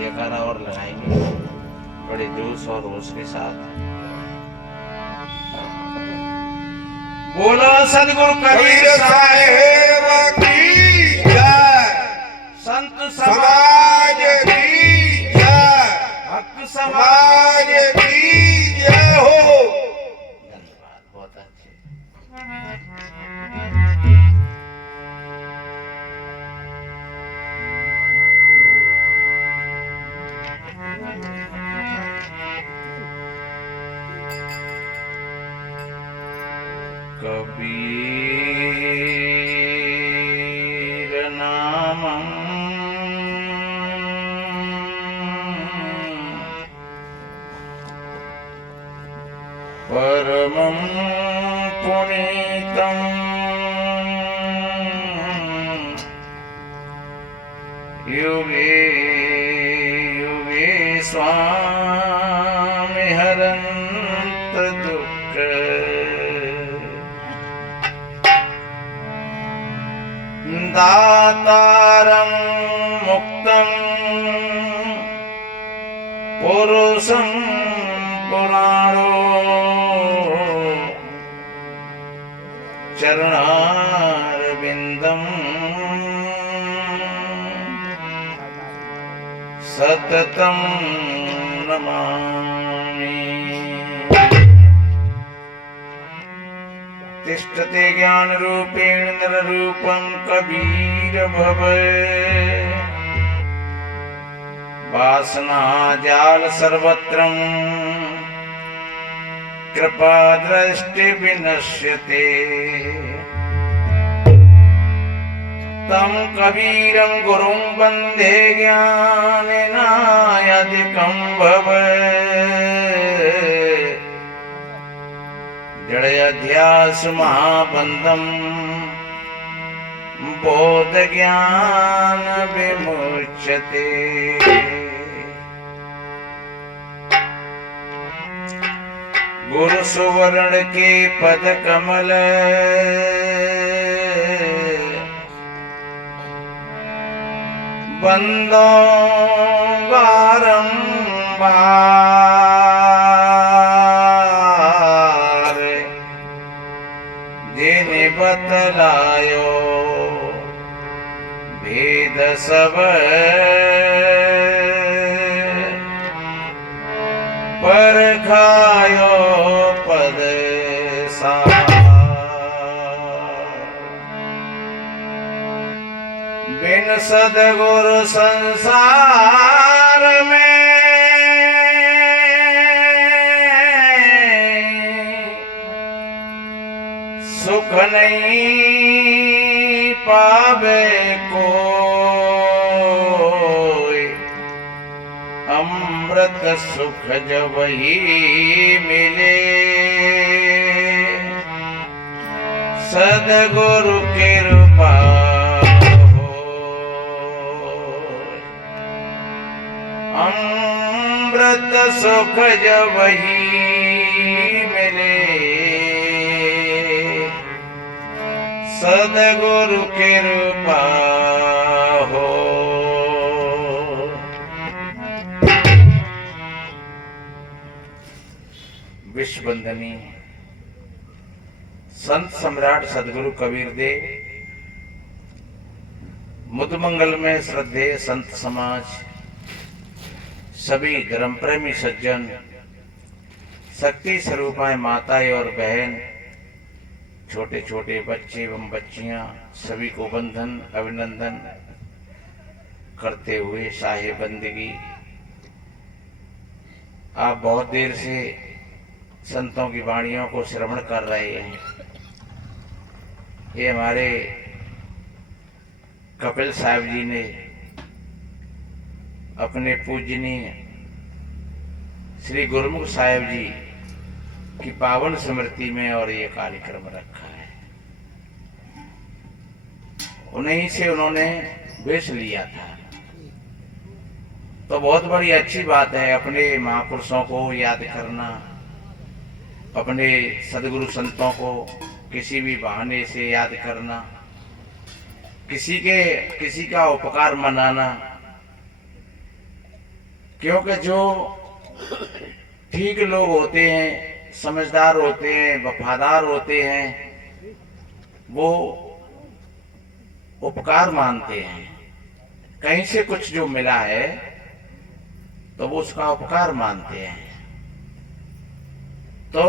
जयकारा और लगाएंगे बड़े जोश और होश के साथ। बोलो सदगुरु कबीर साहेब की जय, संत समाज की जय, भक्त समाज की जय हो। धन्यवाद, बहुत अच्छे। कबीर नामं परमं पुनीतं युगे युगे स्वामि हरन्त दुःख दातारं मुक्तं पुरुषं पुराणो चरणारविन्दं सततं नमामि। तिष्ठते ज्ञान रूपेण नररूपं कबीर भवे, वासना जाल सर्वत्रं कृपा दृष्टि विनश्यते। तं कबीरं गुरुं वन्दे ज्ञानेनायधिकं भवे, जडयध्यास महाबन्धं बोध ज्ञान विमुच्यते। गुरु सुवर्ण के पद कमल बंदो बारंबार, जिन्हें बतलायो भेद सब परखायो पद सार। बिन सद्गुरु संसार में सुख नहीं पावे कोई, अमृत सुख जब ही मिले सद्गुरु कृपा हो। अमृत सुख जब ही मिले सद्गुरु कृपा हो। विश्व वंदनीय संत सम्राट सदगुरु कबीर देव, मुदमंगल में श्रद्धेय संत समाज, सभी धर्म प्रेमी सज्जन, शक्ति स्वरूपाएं माताएं और बहन, छोटे छोटे बच्चे एवं बच्चियां, सभी को वंदन अभिनंदन करते हुए शाहे बंदगी। आप बहुत देर से संतों की वाणियों को श्रवण कर रहे हैं। ये हमारे कपिल साहब जी ने अपने पूजनीय श्री गुरुमुख साहिब जी की पावन स्मृति में और ये कार्यक्रम रखा है। उन्हीं से उन्होंने वेश लिया था, तो बहुत बड़ी अच्छी बात है अपने महापुरुषों को याद करना, अपने सदगुरु संतों को किसी भी बहाने से याद करना, किसी का उपकार मनाना। क्योंकि जो ठीक लोग होते हैं, समझदार होते हैं, वफादार होते हैं, वो उपकार मानते हैं। कहीं से कुछ जो मिला है तो वो उसका उपकार मानते हैं। तो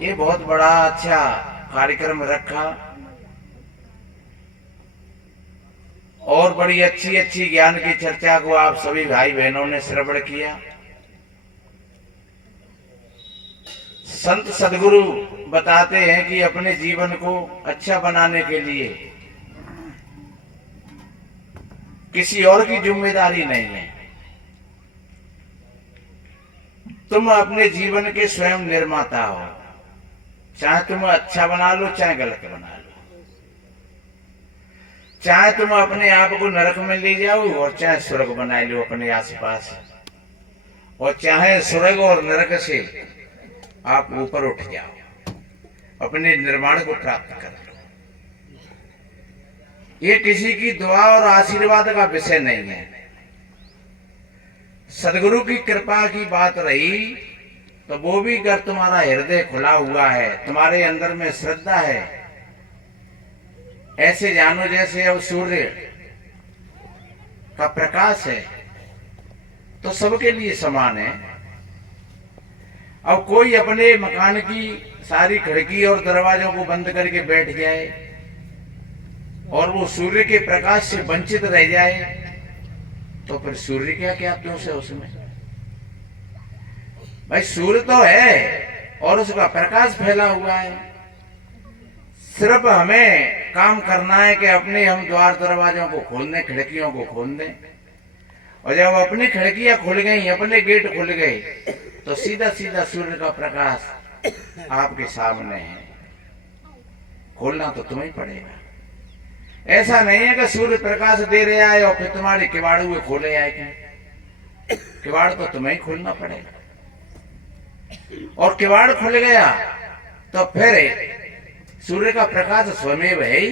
ये बहुत बड़ा अच्छा कार्यक्रम रखा और बड़ी अच्छी अच्छी ज्ञान की चर्चा को आप सभी भाई बहनों ने श्रवण किया। संत सदगुरु बताते हैं कि अपने जीवन को अच्छा बनाने के लिए किसी और की जिम्मेदारी नहीं है। तुम अपने जीवन के स्वयं निर्माता हो। चाहे तुम अच्छा बना लो, चाहे गलत बना लो, चाहे तुम अपने आप को नरक में ले जाओ और चाहे स्वर्ग बना लो अपने आसपास, और चाहे स्वर्ग और नरक से आप ऊपर उठ जाओ, अपने निर्माण को प्राप्त कर लो। ये किसी की दुआ और आशीर्वाद का विषय नहीं है। सदगुरु की कृपा की बात रही तो वो भी अगर तुम्हारा हृदय खुला हुआ है, तुम्हारे अंदर में श्रद्धा है, ऐसे जानो जैसे अब सूर्य का प्रकाश है, तो सबके लिए समान है। अब कोई अपने मकान की सारी खिड़की और दरवाजों को बंद करके बैठ जाए और वो सूर्य के प्रकाश से वंचित रह जाए, तो फिर सूर्य क्या दोष है उसमें? भाई सूर्य तो है और उसका प्रकाश फैला हुआ है। सिर्फ हमें काम करना है कि अपने हम द्वार दरवाजों को खोल दें, खिड़कियों को खोल दें, और जब अपनी खिड़कियां खुल गई, अपने गेट खुल गए, तो सीधा सीधा सूर्य का प्रकाश आपके सामने है। खोलना तो तुम्हें पड़ेगा। ऐसा नहीं है कि सूर्य प्रकाश दे रहा है और फिर तुम्हारे किवाड़ हुए खोले आए। किवाड़ तो तुम्हें ही खोलना पड़ेगा, और किवाड़ खुल गया तो फिर सूर्य का प्रकाश स्वयं है ही,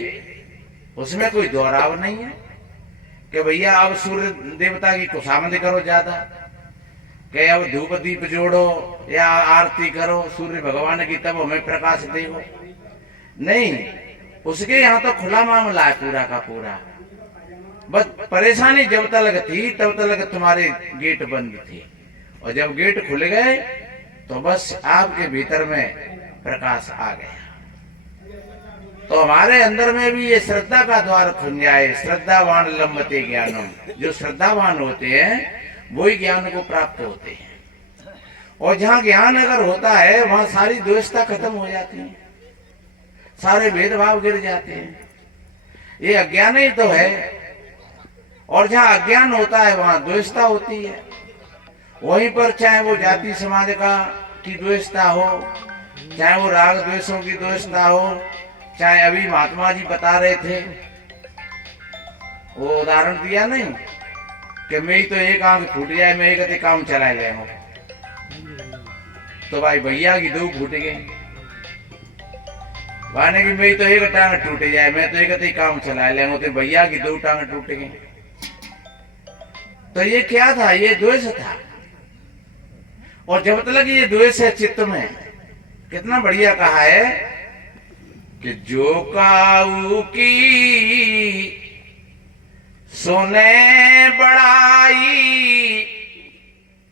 उसमें कोई दोहराव नहीं है कि भैया अब सूर्य देवता की खुशामद करो ज्यादा, कि अब धूप दीप जोड़ो या आरती करो सूर्य भगवान की, तब हमें प्रकाश देगो। नहीं, उसके यहाँ तो खुला मामला है पूरा का पूरा। बस परेशानी जब तक थी तब तक तुम्हारे गेट बंद थी, और जब गेट खुल गए तो बस आपके भीतर में प्रकाश आ गया। तो हमारे अंदर में भी ये श्रद्धा का द्वार खुल जाए। श्रद्धावान लंबते ज्ञानम, जो श्रद्धावान होते हैं वही ज्ञान को प्राप्त होते हैं। और जहाँ ज्ञान अगर होता है वहां सारी द्वेषता खत्म हो जाती है, सारे भेदभाव गिर जाते हैं। ये अज्ञान ही तो है, और जहाँ अज्ञान होता है वहां द्वेषता होती है। वहीं पर चाहे वो जाति समाज की द्वेषता हो, चाहे वो राग द्वेषों की द्वेषता हो, चाहे अभी महात्मा जी बता रहे थे, वो उदाहरण दिया नहीं कि मेरी तो एक आंख फूट जाए, मैं एक काम चला ले, तो भाई भैया की दो फूट गई। माने की मेरी तो एक टांग टूट जाए, मैं तो एक काम चला लेंगे, तो भैया की दो टांग टूट गई। तो ये क्या था? ये द्वेष था। और जब तक ये द्वेष है चित्त में, कितना बढ़िया कहा है कि जो काऊ की सोने बड़ाई,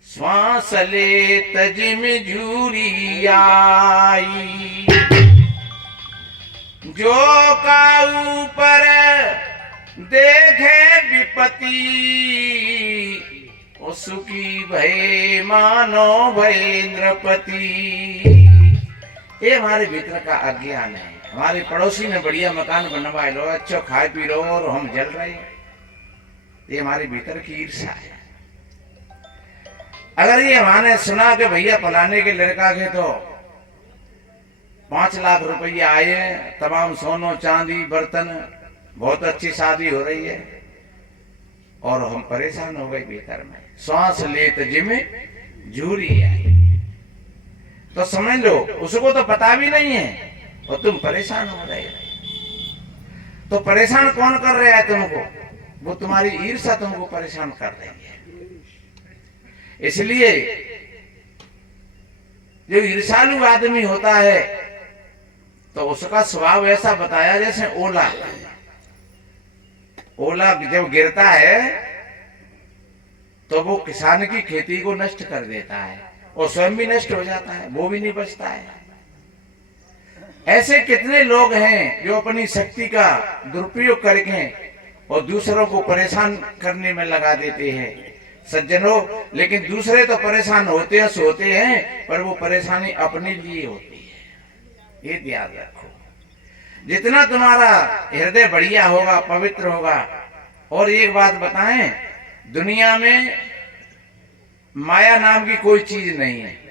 श्वास ले तजिम झूरी आई। जो काऊ पर देखे विपत्ति, सुखी भय मानो भय नृपति। ये हमारे भीतर का अज्ञान है। हमारे पड़ोसी ने बढ़िया मकान बनवा लो, अच्छा खाए पी लो, और हम जल रहे हैं। ये हमारे भीतर की ईर्ष्या है। अगर ये हमने सुना कि भैया फलाने के लड़का के तो 5 लाख रुपया आए, तमाम सोनो चांदी बर्तन, बहुत अच्छी शादी हो रही है, और हम परेशान हो गए भीतर में, श्वास लेत जिमे झूरी आई, तो समझ लो उसको तो पता भी नहीं है और तुम परेशान हो रहे हो। तो परेशान कौन कर रहा है तुमको? वो तुम्हारी ईर्ष्या तुमको परेशान कर रही है। इसलिए जो ईर्ष्यालु आदमी होता है तो उसका स्वभाव ऐसा बताया जैसे ओला। ओला जब गिरता है तो वो किसान की खेती को नष्ट कर देता है और स्वयं भी नष्ट हो जाता है, वो भी नहीं बचता है। ऐसे कितने लोग हैं जो अपनी शक्ति का दुरुपयोग करके और दूसरों को परेशान करने में लगा देते हैं सज्जनों। लेकिन दूसरे तो परेशान होते हैं पर वो परेशानी अपने लिए होती है, ये ध्यान रखो। जितना तुम्हारा हृदय बढ़िया होगा, पवित्र होगा। और एक बात बताएं, दुनिया में माया नाम की कोई चीज नहीं है।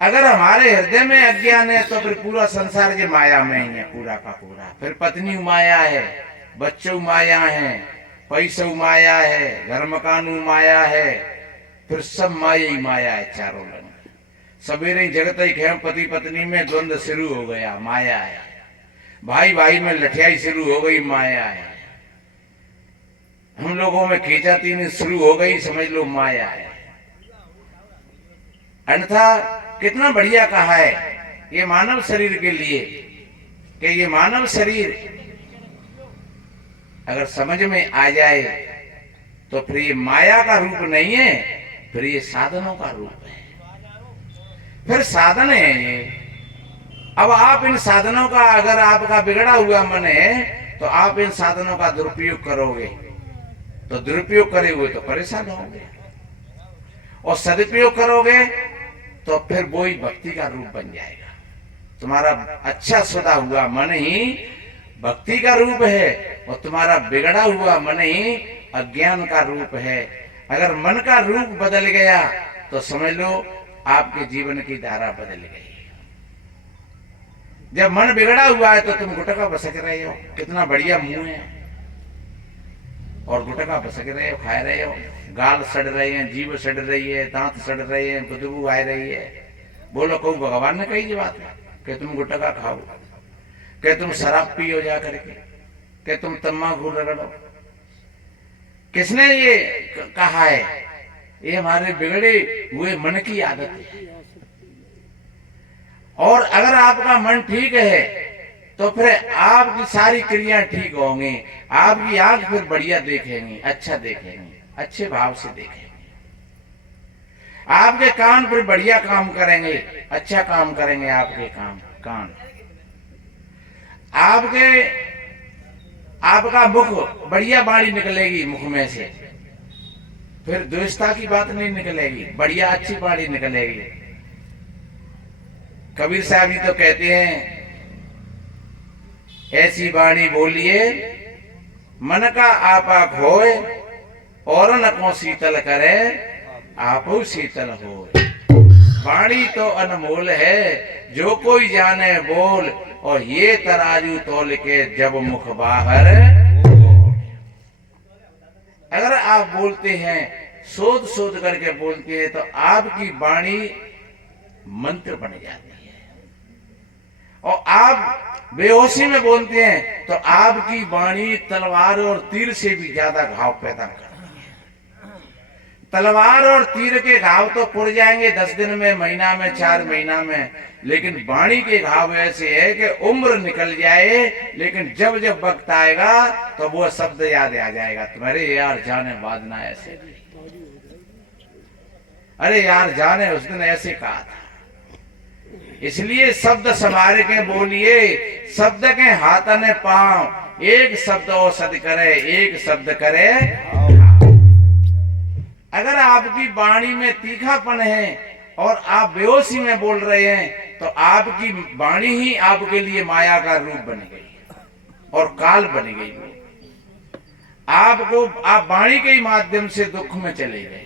अगर हमारे हृदय में अज्ञान है तो फिर पूरा संसार के माया में ही है, पूरा का पूरा। फिर पत्नी माया है, बच्चों माया है, पैसों माया है, घर मकान माया है, फिर सब माया ही माया है चारों रंग। सवेरे जगत ही खेम, पति पत्नी में द्वंद्व शुरू हो गया, माया है। भाई भाई में लठियाई शुरू हो गई, माया है। हम लोगों में खींचातानी शुरू हो गई, समझ लो माया है। अन्यथा कितना बढ़िया कहा है ये मानव शरीर के लिए कि ये मानव शरीर अगर समझ में आ जाए तो फिर ये माया का रूप नहीं है, फिर ये साधनों का रूप है। फिर साधन है ये। अब आप इन साधनों का, अगर आपका बिगड़ा हुआ मन है तो आप इन साधनों का दुरुपयोग करोगे, तो दुरुपयोग करे हुए तो परेशान होंगे, और सदुपयोग करोगे तो फिर वो ही भक्ति का रूप बन जाएगा। तुम्हारा अच्छा सदा हुआ मन ही भक्ति का रूप है और तुम्हारा बिगड़ा हुआ मन ही अज्ञान का रूप है। अगर मन का रूप बदल गया तो समझ लो आपके जीवन की धारा बदल गई। जब मन बिगड़ा हुआ है तो तुम गुटका बसक रहे हो, कितना बढ़िया मुंह है और गुटका बसक रहे हो, खा रहे हो, गाल सड़ रहे हैं, जीभ सड़ रही है, दांत सड़ रहे हैं, बदबू आ रही है। बोलो कहूँ भगवान ने कही बात है कि तुम गुटका खाओ, कि तुम शराब पियो जा करके, कि तुम तम्बाकू रगड़ो? किसने ये कहा है? ये हमारे बिगड़े हुए मन की आदत है। और अगर आपका मन ठीक है तो फिर आपकी सारी क्रिया ठीक होंगी, आपकी आंख फिर बढ़िया देखेंगी, अच्छा देखेंगी, अच्छे भाव से देखेंगे। आपके कान फिर बढ़िया काम करेंगे, अच्छा काम करेंगे। आपके कान आपका मुख बढ़िया वाणी निकलेगी मुख में से, फिर द्वेषता की बात नहीं निकलेगी, बढ़िया अच्छी वाणी निकलेगी। कबीर साहब जी तो कहते हैं, ऐसी वाणी बोलिए मन का आपा खोए, और न को शीतल करे आपो शीतल हो। वाणी तो अनमोल है, जो कोई जाने बोल, और ये तराजू तोल के जब मुख बाहर। अगर आप बोलते हैं, सोच सोच करके बोलते हैं, तो आपकी वाणी मंत्र बन जाती है। और आप बेहोशी में बोलते हैं तो आपकी वाणी तलवार और तीर से भी ज्यादा घाव पैदा करती है। तलवार और तीर के घाव तो पुड़ जाएंगे 10 दिन में, महीना में, 4 महीना में, लेकिन वाणी के घाव ऐसे है कि उम्र निकल जाए, लेकिन जब जब वक्त आएगा तो वो शब्द याद आ जाएगा तुम्हारे, यार जाने बाजना ऐसे, अरे यार जाने उस दिन ऐसे कहा था। इसलिए शब्द संभाल के बोलिए, शब्द के हाथ ने पांव, एक शब्द औषध करे, एक शब्द करे। अगर आपकी वाणी में तीखापन है और आप बेहोशी में बोल रहे हैं तो आपकी वाणी ही आपके लिए माया का रूप बन गई और काल बन गई। आप वाणी के ही माध्यम से दुख में चले गए।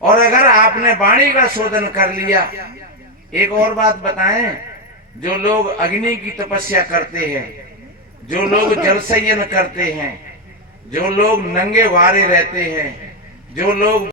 और अगर आपने वाणी का शोधन कर लिया, एक और बात बताएं, जो लोग अग्नि की तपस्या करते हैं, जो लोग जल संयन करते हैं, जो लोग नंगे वारे रहते हैं, जो लोग